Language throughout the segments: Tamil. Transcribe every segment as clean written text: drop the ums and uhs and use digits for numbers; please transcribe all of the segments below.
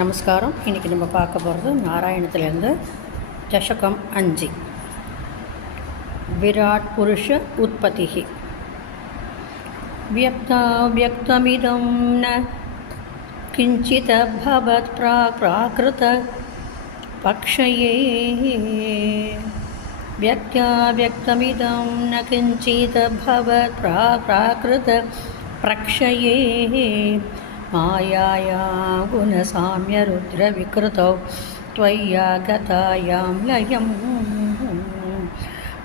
நமஸ்காரம். இன்றைக்கி நம்ம பார்க்க போகிறது நாராயணத்துலேருந்து தசகம் 5 விராட் புருஷ உற்பத்தி. வியக்தமிதம் ந கிஞ்சித் பவத் பிராகிருத பக்ஷயே. வியக்தமிதம் ந கிஞ்சித் பவத் பிராகிருத பிரக்ஷயே. மாயாயாं गुणसाम्य रुद्रविकृतौ त्वय्यागतायां लयं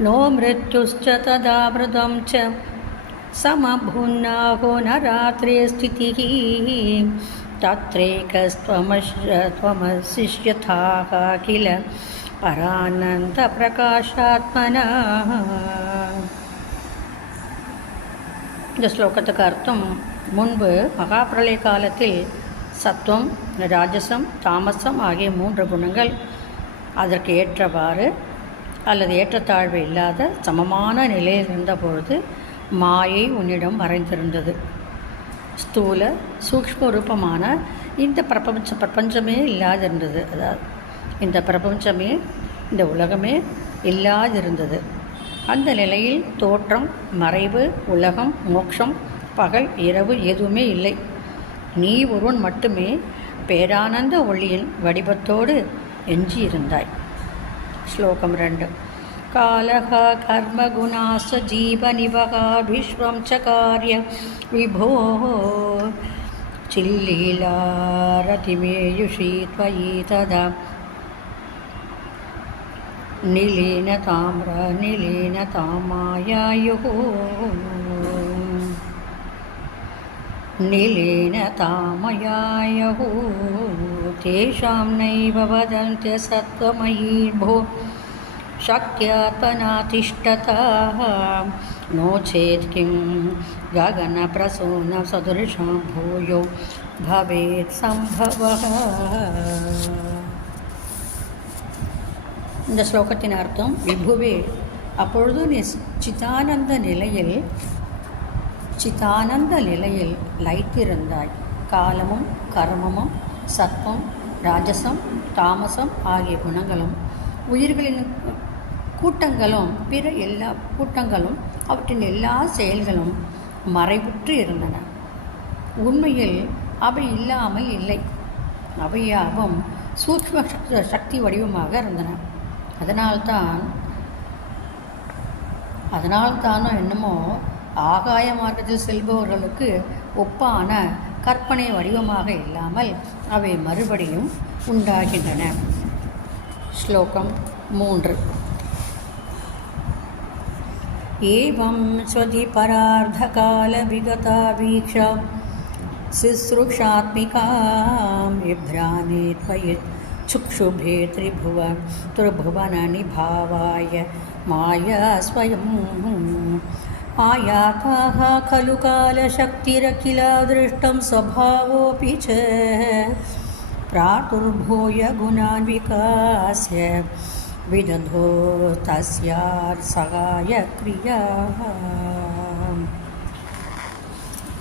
नो मृत्युश्च तदावृतं च समभुन्नाहो न रात्रे स्थितिः. तत्रैकस्त्वमशिष्यथाः किल परानन्दप्रकाशात्मना. இந்த ஸ்லோகத்துக்கு அர்த்தம், முன்பு மகாபிரளய காலத்தில் சத்துவம், ராஜசம், தாமசம் ஆகிய 3 குணங்கள் அதற்கு ஏற்றவாறு அல்லது ஏற்றத்தாழ்வு இல்லாத சமமான நிலையில் இருந்தபொழுது மாயை உன்னிடம் மறைந்திருந்தது. ஸ்தூல சூக்ஷ்ம ரூபமான இந்த பிரபஞ்சமே இல்லாதிருந்தது. அதாவது இந்த பிரபஞ்சமே, இந்த உலகமே இல்லாதிருந்தது. அந்த நிலையில் தோற்றம், மறைவு, உலகம், மோட்சம், பகல், இரவு எதுவுமே இல்லை. நீ ஒருவன் மட்டுமே பேரானந்த ஒளியின் வடிவத்தோடு எஞ்சியிருந்தாய். ஸ்லோகம் 2. காலஹ கர்மகுணாஸ ஜீவநிவகா விஸ்வம் ச காரிய விபோ சில்லீலாரதிமேயுஷி த்வயி ததா நிலீனதாமாயாயுः நிலீனதாமயாயுः தேஷாம் நைவ வதந்த்ய சத்வமயீ भो शक्त्यात्मनातिष्ठतः नो चेत् किं गगनप्रसून सदृशां भूयो भवेत् सम्भवः. இந்த ஸ்லோகத்தின் அர்த்தம், விபுவே, அப்பொழுது நீ சிதானந்த நிலையில் லயித்திருந்தாய். காலமும் கர்மமும் சத்வம், ராஜசம், தாமசம் ஆகிய குணங்களும் உயிர்களின் கூட்டங்களும் பிற எல்லா கூட்டங்களும் அவற்றின் எல்லா செயல்களும் மறைவுற்று இருந்தன. உண்மையில் அவை இல்லாமல் இல்லை. அவையாவும் சூக்ஷ்ம சக்தி வடிவமாக இருந்தன. அதனால்தானோ என்னமோ ஆகாய மார்க்கத்தில் செல்பவர்களுக்கு ஒப்பான கற்பனை வடிவமாக இல்லாமல் அவை மறுபடியும் உண்டாகின்றன. ஸ்லோகம் 3. ஏவம் ஸ்வதி பரார்த்தகால விகதா வீக்ஷா சிஸ்ருஷாத்மிகாம் விப்ராணி த்வயி சுக்ஷுபே திரிபுவன நிபாவாய மாயா ஸ்வயம். மாயாகாः खलु कालशक्तिरखिलादृष्टं स्वभावोऽपि च प्रातुर्भूय गुणान् विकास्य विदधो तस्याः सहायक्रियाः.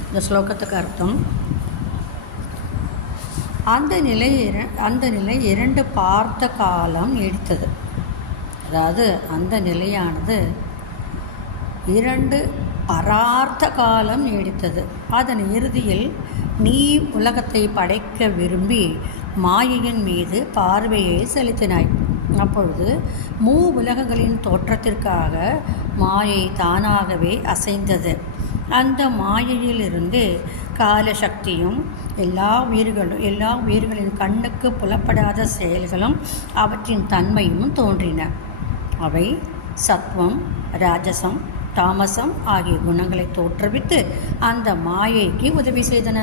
இந்த ஸ்லோகத்துக்கு அர்த்தம், அந்த நிலை 2 பார்த்த காலம் நீடித்தது. அதாவது அந்த நிலையானது 2 பரார்த்த காலம் நீடித்தது. அதன் இறுதியில் நீ உலகத்தை படைக்க விரும்பி மாயையின் மீது பார்வையை செலுத்தினாய். அப்பொழுது உலகங்களின் தோற்றத்திற்காக மாயை தானாகவே அசைந்தது. அந்த மாயையிலிருந்து காலசக்தியும் எல்லா உயிர்களின் கண்ணுக்கு புலப்படாத செயல்களும் அவற்றின் தன்மையும் தோன்றின. அவை சத்வம், ராஜசம், தாமசம் ஆகிய குணங்களை தோற்றுவித்து அந்த மாயைக்கு உதவி செய்தன.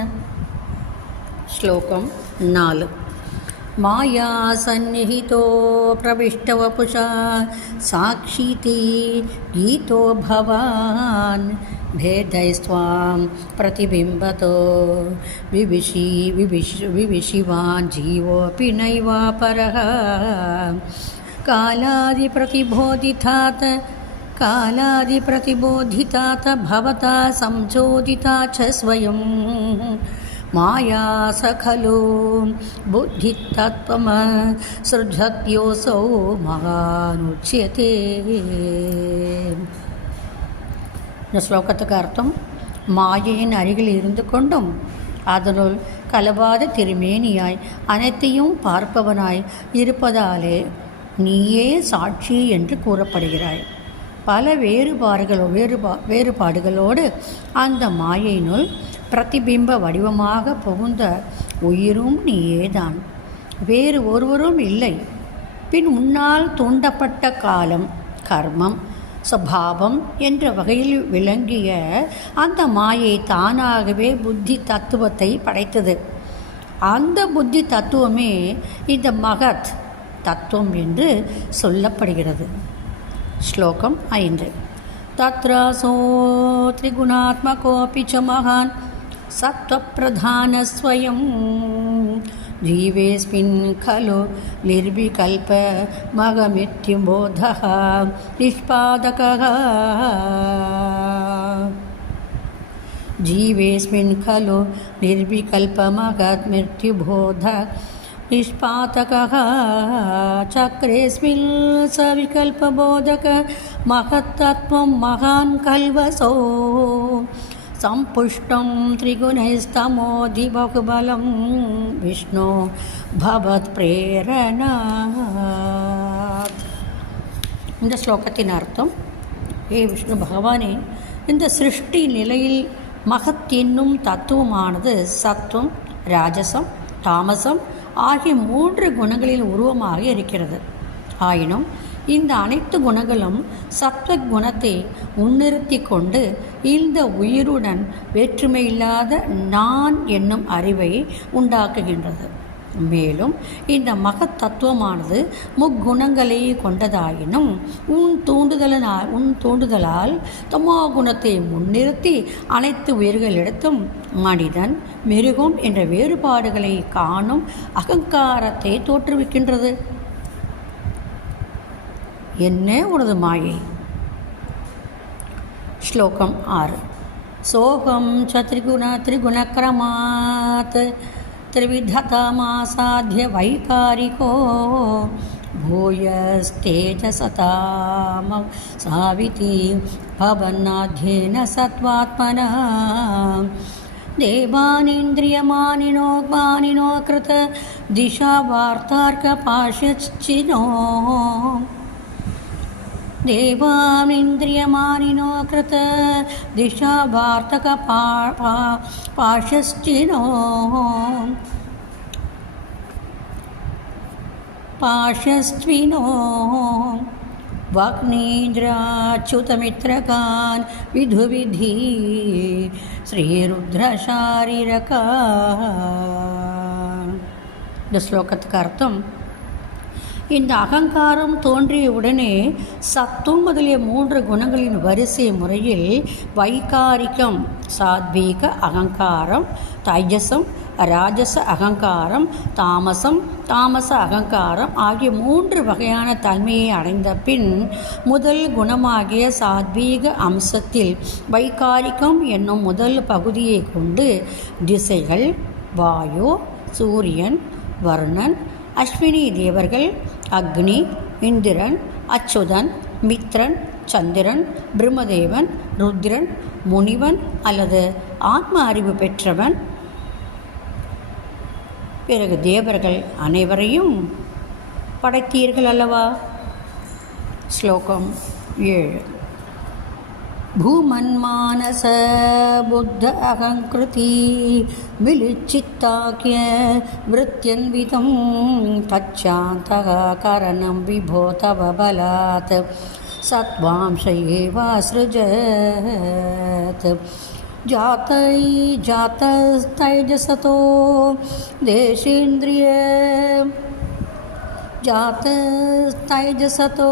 ஸ்லோகம் 4. மாயா சந்நிஹிதோ பிரவிஷ்டவபுஷா சாக்ஷீதி கீதோ பவான் भेदैस्त्वां प्रतिबिम्बतो विविशिवान् जीवोऽपि नैवापरः. कालादिप्रतिबोधितात् भवता संचोदिता च स्वयं மாயா சகலோ புத்தி தத்துவம் சிருஜத்யோசோ மகானுச்சியதே. இந்த ஸ்லோகத்துக்கு அர்த்தம், மாயையின் அருகில் இருந்து கொண்டும் அதனுள் கலவாத திருமேனியாய் அனைத்தையும் பார்ப்பவனாய் இருப்பதாலே நீயே சாட்சி என்று கூறப்படுகிறாய். பல வேறுபாடுகளோடு அந்த மாயையினுள் பிரதிபிம்ப வடிவமாக புகுந்த உயிரும் நீயேதான், வேறு ஒருவரும் இல்லை. பின் உன்னால் தூண்டப்பட்ட காலம், கர்மம், சுபாவம் என்ற வகையில் விளங்கிய அந்த மாயை தானாகவே புத்தி தத்துவத்தை படைத்தது. அந்த புத்தி தத்துவமே இந்த மகத் தத்துவம் என்று சொல்லப்படுகிறது. ஸ்லோகம் 5. தத்ராசோ த்ரிகுணாத்மகோபி ச மகான் சத்வப்ரதானஸ்வயம் ஜீவேஸ்மின் खलु निर्विकल्पमगमित्युबोधः निष्पादकः. जीवेस्मिन् खलु निर्विकल्पमगमित्युबोधः निष्पादकः. चक्रेस्मिन् सविकल्पबोधकः महत्तत्त्वं महान् कल्वसो सम्पुष्टं त्रिगुणैस्तमोधिबहुबलं विष्णु भवत्प्रेरणात्. இந்த ஸ்லோகத்தின் அர்த்தம், ஏ விஷ்ணு பகவானே, இந்த சிருஷ்டி நிலையில் மகத் என்னும் தத்துவமானது சத்துவம், ராஜசம், தாமசம் ஆகிய 3 குணங்களில் உருவமாக இருக்கிறது. ஆயினும் இந்த அனைத்து குணங்களும் சத்வ குணத்தை முன்னிறுத்தி கொண்டு இந்த உயிருடன் வேற்றுமையில்லாத நான் என்னும் அறிவை உண்டாக்குகின்றது. மேலும் இந்த மகத் தத்துவமானது முக்குணங்களை கொண்டதாயினும் உன் தூண்டுதலால் தமோ குணத்தை முன்னிறுத்தி அனைத்து உயிர்களிடத்தும் மனிதன், மிருகம் என்ற வேறுபாடுகளை காணும் அகங்காரத்தை தோற்றுவிக்கின்றது. என்ன உனது மாயை? ஸ்லோகம் 6. சோகம் ச திரிகுணக்ரமாத் திரிவிததமாசாத்ய வைகாரிகோ பூயஸ்தேஜசதாம சாவிதி பவன்னாத்யேன சத்வாத்மனா தேவானிந்திரியமானினோ கிருத திஷா வார்த்தார்க்க பாஷ்யச்சினோ தேவானிந்திரியமானினோ கிருத திஷா வார்த்தக பாஷ்யச்சினோ பாஷ்யஸ்வினோ வக்னீந்திராச்சுதமித்ரகான் விதுவிதி ஸ்ரீருத்ரசாரீரகா. இந்த ஸ்லோகத்துக்கு அர்த்தம், இந்த அகங்காரம் தோன்றிய உடனே சத்துவம் முதலிய 3 குணங்களின் வரிசை முறையில் வைகாரிகம், சாத்வீக அகங்காரம், தைஜசம், ராஜச அகங்காரம், தாமச அகங்காரம் ஆகிய 3 வகையான தன்மையை அடைந்த பின் முதல் குணமாகிய சாத்வீக அம்சத்தில் வைகாரிகம் என்னும் முதல் பகுதியை கொண்டு திசைகள், வாயு, சூரியன், வருணன், அஸ்வினி தேவர்கள், அக்னி, இந்திரன், அச்சுதன், மித்ரன், சந்திரன், பிரம்மதேவன், ருத்ரன், முனிவன் அல்லது ஆத்ம அறிவு பெற்றவன், பிறகு தேவர்கள் அனைவரையும் படைத்தீர்கள் அல்லவா. ஸ்லோகம் 7. பூமன்மானச புத்த அகங்கிருதி விலிச்சித்தாக்கிய விருத்தியன்விதம் தச்சாந்தக கரணம் விபோ தவ பலாத் சத்வாம்ச ஏவாஸ்ருஜத் जातस्तैजसतो देशेन्द्रिय जातस्तैजसतो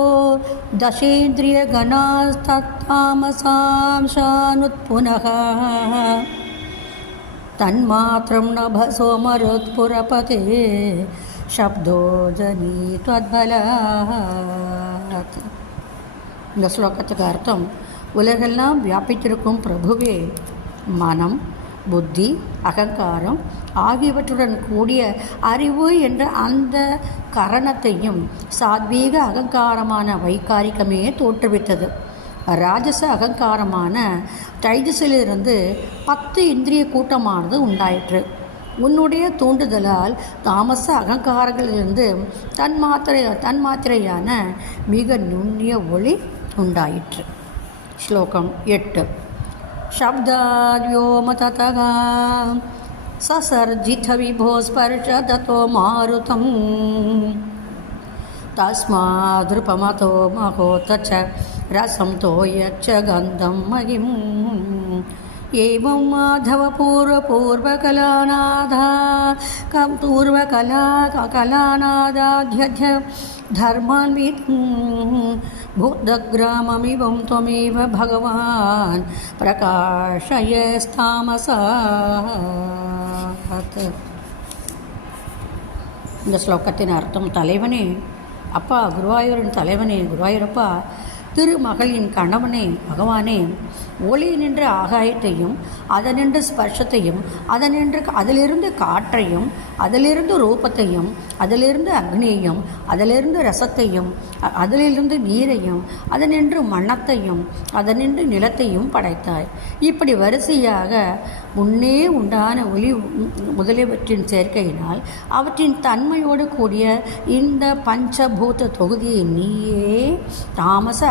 दशेन्द्रियगणास्तत्तामसांशानुत्पुनः तन्मात्रं नभसो मरुत्पुरपते शब्दो जनी त्वद्बलात्. இந்த ஸ்லோகத்துக்கு அர்த்தம், உலகெல்லாம் வியாபித்திருக்கும் பிரபுவே, மனம், புத்தி, அகங்காரம் ஆகியவற்றுடன் கூடிய அறிவு என்ற அந்த கரணத்தையும் சாத்வீக அகங்காரமான வைகாரிகமே தோற்றுவித்தது. ராஜச அகங்காரமான தைஜசிலிருந்து 10 இந்திரிய கூட்டமானது உண்டாயிற்று. உன்னுடைய தூண்டுதலால் தாமச அகங்காரங்களிலிருந்து தன்மாத்திரையான மிக நுண்ணிய ஒளி உண்டாயிற்று. ஸ்லோகம் 8. சப்தாத்யோம ததகா சசர்ஜித விபோ ஸ்பர்ஷததோ மாருதம் தஸ்மாத்ருபமதோ மகோதச்ச ரசம் தோயச்ச கந்தம் மகிம் ஏவம் மாதவ பூர்வகலாநாதாத்ய தர்மான்விதம் பூதக்ராமமிவம் त्वमेव பகவான் பிரகாஷயஸ்தாமசாத். இந்த ஸ்லோகத்தின் அர்த்தம்: தலைவனே, அப்பா குருவாயூரின் தலைவனே, குருவாயூரப்பா, திருமகளின் கணவனே, பகவானே, ஒளி நின்ற ஆகாயத்தையும் அதனின்று ஸ்பர்ஷத்தையும் அதிலிருந்து காற்றையும் அதிலிருந்து ரூபத்தையும் அதிலிருந்து அக்னியையும் அதிலிருந்து ரசத்தையும் அதிலிருந்து நீரையும் அதனின்று மண்ணத்தையும் அதனின்று நிலத்தையும் படைத்தாய். இப்படி வரிசையாக முன்னே உண்டான ஒளி முதலியவற்றின் சேர்க்கையினால் அவற்றின் தன்மையோடு கூடிய இந்த பஞ்சபூத தொகுதியை நீயே தாமச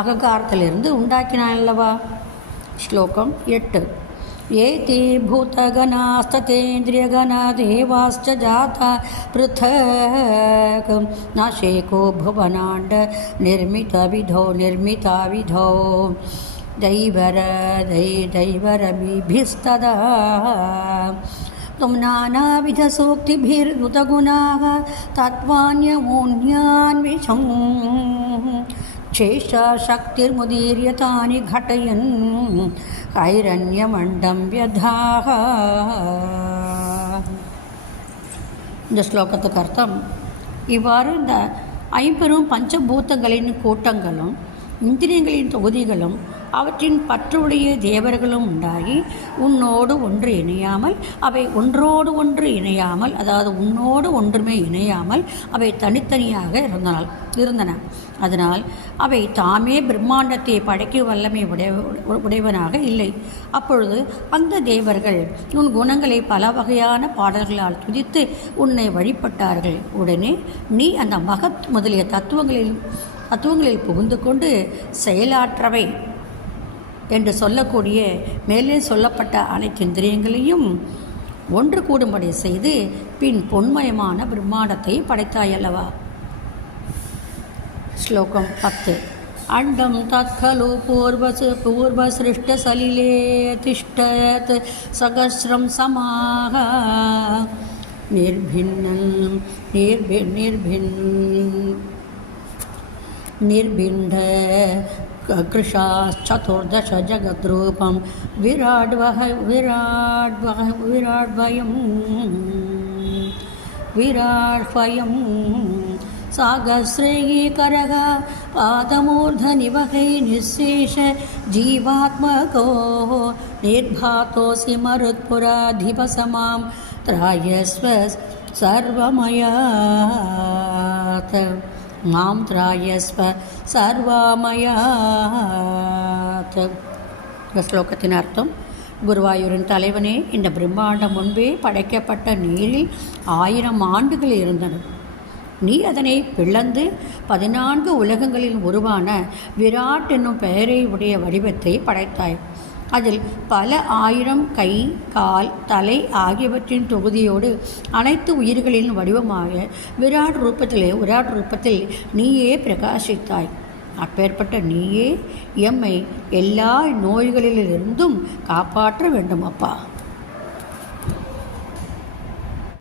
அகங்காரத்திலிருந்து உண்டாக்கினாய் அல்லவா? ஸ்லோகம் 8. ஏதே பூதகணாஸ்தேந்திரியகணா தேவாஸ்ச ஜாதா பிருத்தக் நாசேகோ புவனாண்ட நிர்மிதவிதோ दैवरमिभिस्तदा त्वं नानाविधसूक्तिभिर्नुतगुणाः तत्त्वान्यमून्यान्विषं शेषशक्तिर्मुदीर्य तानि घटयन् கைரண்யமண்டம் வியதாக. இந்த ஸ்லோகத்துக்கு அர்த்தம்: இவ்வாறு இந்த 50 பஞ்சபூதங்களின் கூட்டங்களும் இந்திரியங்களின் தொகுதிகளும் அவற்றின் பற்றுடைய தேவர்களும் உண்டாகி உன்னோடு ஒன்று இணையாமல் அவை ஒன்றோடு ஒன்று இணையாமல், அதாவது உன்னோடு ஒன்றுமே இணையாமல் அவை தனித்தனியாக இருந்தன. அதனால் அவை தாமே பிரம்மாண்டத்தை படைக்க வல்லமை உடையவனாக இல்லை. அப்பொழுது அந்த தேவர்கள் உன் குணங்களை பல வகையான பாடல்களால் துதித்து உன்னை வழிபட்டார்கள். உடனே நீ அந்த மகத் முதலிய தத்துவங்களில் புகுந்து கொண்டு செயலாற்றவை என்று சொல்லக்கூடிய மேலே சொல்லப்பட்ட அனைத்து இந்திரியங்களையும் ஒன்று கூடும்படி செய்து பின் பொன்மயமான பிரம்மாண்டத்தை படைத்தாயல்லவா? ஸ்லோகம் 10. அண்டம் தத்கலு பூர்வசிருஷ்டசலிலே திஷ்டயத் சகஸ்ரம் சமாக निर्भिण्ड कृशाश्चतुर्दश जगद्रूपं विराड्वयं सागस्रेयीकरः पादमूर्धनिवहै निःशेष जीवात्मको निर्भातोऽसि मरुत्पुराधिपसमां त्रायस्व सर्वमयात् மாம் திராயஸ்வ சர்வாமயாத். இந்த ஸ்லோகத்தின் அர்த்தம்: குருவாயூரின் தலைவனே, இந்த பிரம்மாண்டம் முன்பே படைக்கப்பட்ட நீரில் 1000 ஆண்டுகள் இருந்தன. நீ அதனை பிளந்து 14 உலகங்களில் உருவான விராட் என்னும் பெயரை உடைய வடிவத்தை படைத்தாய். அதில் பல 1000 கை, கால், தலை ஆகியவற்றின் தொகுதியோடு அனைத்து உயிர்களின் வடிவமாக விராட் ரூபத்தில் நீயே பிரகாசித்தாய். அப்பேற்பட்ட நீயே எம்மை எல்லா நோய்களிலிருந்தும் காப்பாற்ற வேண்டும் அப்பா.